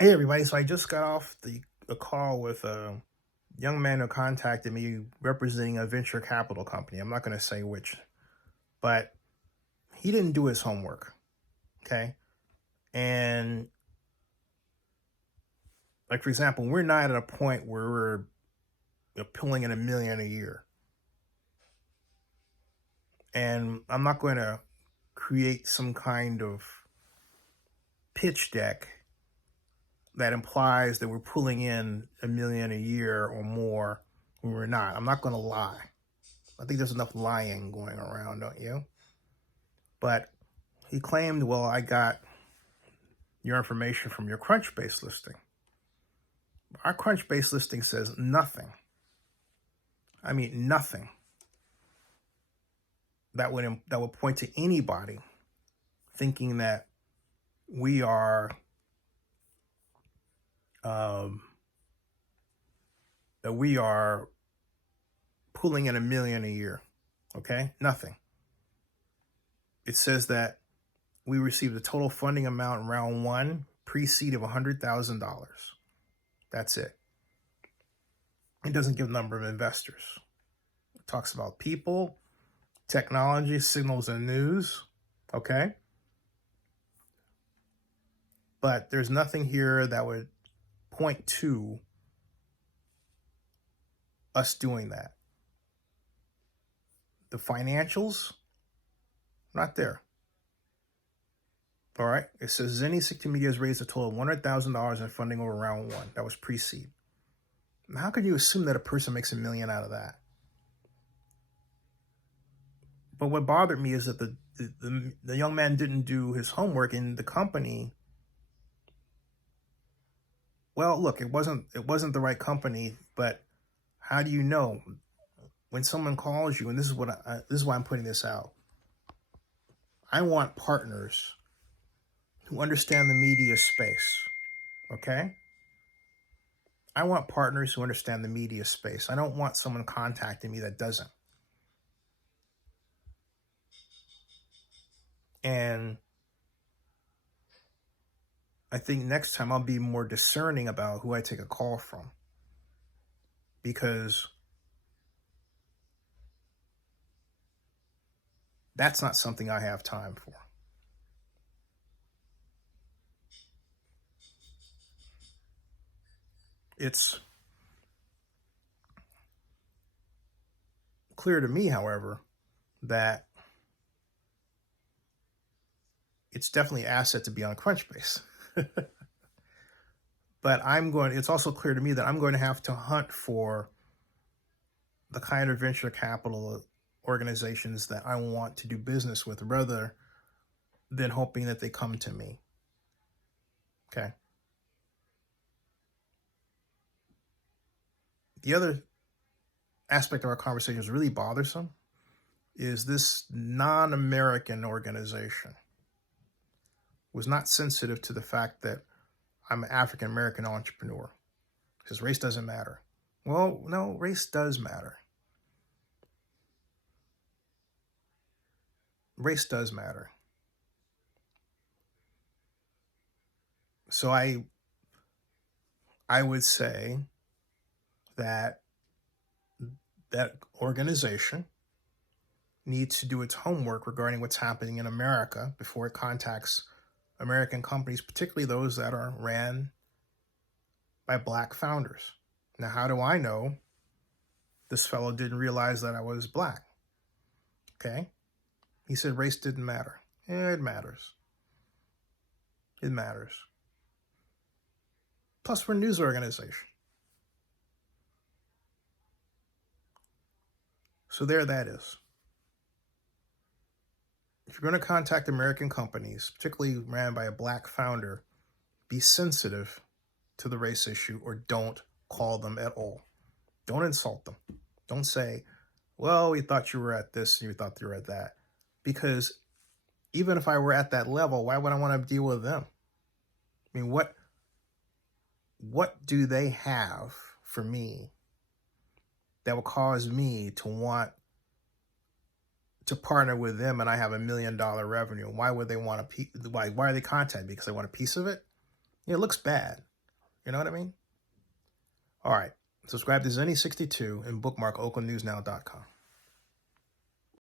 Hey everybody, so I just got off a call with a young man who contacted me representing a venture capital company. I'm not going to say which, but he didn't do his homework. Okay. And like, for example, we're not at a point where we're pulling in 1 million a year. And I'm not going to create some kind of pitch deck that implies that we're pulling in 1 million a year or more when we're not. I'm not going to lie. I think there's enough lying going around, don't you? But he claimed, well, I got your information from your Crunchbase listing. Our Crunchbase listing says nothing. I mean, nothing that would point to anybody thinking that we are um, that we are pulling in 1 million a year. Okay, nothing. It says that we received a total funding amount in round one, pre-seed of $100,000. That's it. It doesn't give a number of investors. It talks about people, technology, signals, and news. Okay. But there's nothing here that would point to us doing that. The financials, not there. All right. It says Zenny60 Media has raised a total of $100,000 in funding over round one. That was pre-seed. Now, how could you assume that a person makes 1 million out of that? But what bothered me is that the young man didn't do his homework in the company. Well, look, it wasn't the right company, but how do you know when someone calls you? And this is this is why I'm putting this out. I want partners who understand the media space. Okay, I want partners who understand the media space. I don't want someone contacting me that doesn't. And I think next time I'll be more discerning about who I take a call from, because that's not something I have time for. It's clear to me, however, that it's definitely an asset to be on Crunchbase. But it's also clear to me that I'm going to have to hunt for the kind of venture capital organizations that I want to do business with rather than hoping that they come to me. Okay. The other aspect of our conversation is really bothersome is this non-American organization was not sensitive to the fact that I'm an African American entrepreneur because race doesn't matter. Well, no, race does matter. Race does matter. So I would say that that organization needs to do its homework regarding what's happening in America before it contacts American companies, particularly those that are ran by Black founders. Now, how do I know this fellow didn't realize that I was Black? Okay. He said race didn't matter. Yeah, it matters. It matters. Plus, we're a news organization. So there that is. If you're going to contact American companies, particularly ran by a Black founder, be sensitive to the race issue or don't call them at all. Don't insult them. Don't say, well, we thought you were at this and you thought you were at that. Because even if I were at that level, why would I want to deal with them? I mean, what do they have for me that will cause me to want to partner with them and I have $1 million revenue? Why would they want why are they contacting me? Because they want a piece of it? It looks bad. You know what I mean? All right. Subscribe to Zenny62 and bookmark oaklandnewsnow.com.